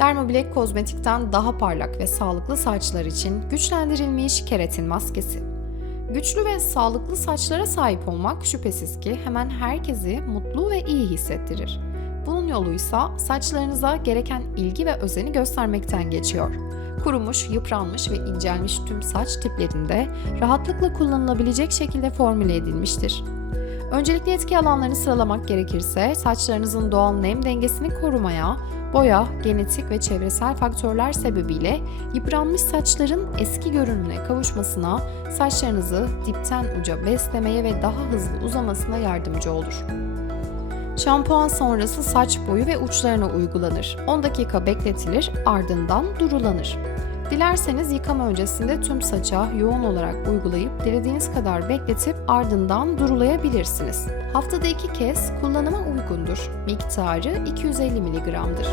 Dermobilek Kozmetik'ten daha parlak ve sağlıklı saçlar için güçlendirilmiş keratin maskesi. Güçlü ve sağlıklı saçlara sahip olmak şüphesiz ki hemen herkesi mutlu ve iyi hissettirir. Bunun yoluysa saçlarınıza gereken ilgi ve özeni göstermekten geçiyor. Kurumuş, yıpranmış ve incelmiş tüm saç tiplerinde rahatlıkla kullanılabilecek şekilde formüle edilmiştir. Öncelikli etki alanlarını sıralamak gerekirse saçlarınızın doğal nem dengesini korumaya, boya, genetik ve çevresel faktörler sebebiyle yıpranmış saçların eski görünümüne kavuşmasına, saçlarınızı dipten uca beslemeye ve daha hızlı uzamasına yardımcı olur. Şampuan sonrası saç boyu ve uçlarına uygulanır. 10 dakika bekletilir, ardından durulanır. Dilerseniz yıkama öncesinde tüm saça yoğun olarak uygulayıp dilediğiniz kadar bekletip ardından durulayabilirsiniz. Haftada iki kez kullanıma uygundur. Miktarı 250 mg'dır.